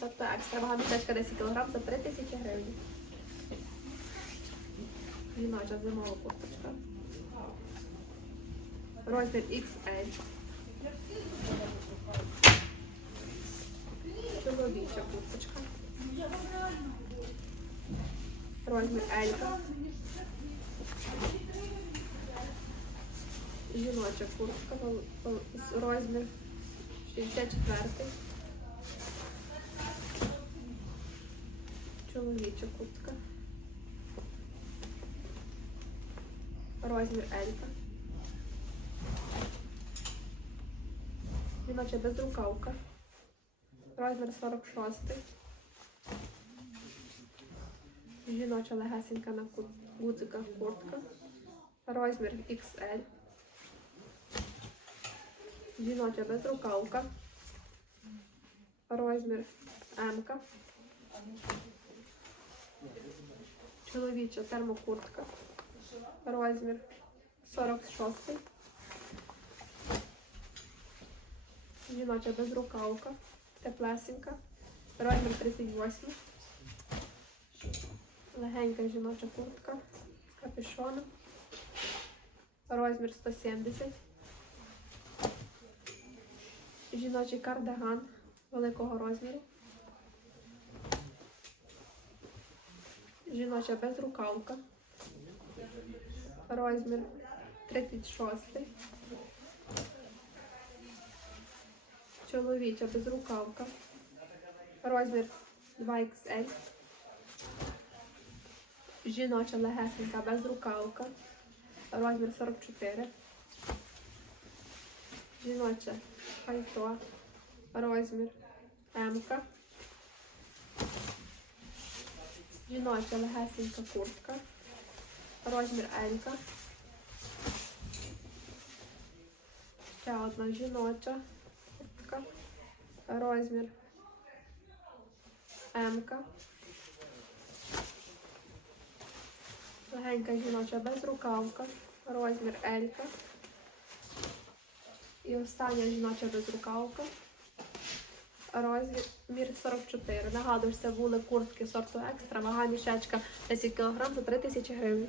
сорта екстра. Вага 10 кг за 3 тисячі гривень. Жіноча зимова курточка. Розмір XL. Чоловіча курточка. Розмір L. Жіноча куртка, розмір 64. Чоловіча куртка. Розмір L. Жіноча безрукавка. Розмір 46. Жіноча легесенька на гудзиках куртка. Розмір XL. Жіноча безрукавка. Розмір М. Чоловіча термокуртка. Розмір 46. Жіноча безрукавка. Теплесенька. Розмір 38. Легенька жіноча куртка з капюшоном. Розмір 170. Жіночий кардиган великого розміру. Жіноча безрукавка. Розмір 36. Чоловіча безрукавка. Розмір 2XL. Жіноча легесенька безрукавка. Розмір 44. Жіноче пальто. Розмір М. Жіноча легесенька куртка. Розмір L. Ще одна жіноча куртка. Розмір М. Легенька жіноча безрукавка. Розмір L. І остання жіноча безрукавка. Розмір 44. Нагадую, що це були куртки сорту екстра, вага мішечка 10 кг за 3 тисячі гривень.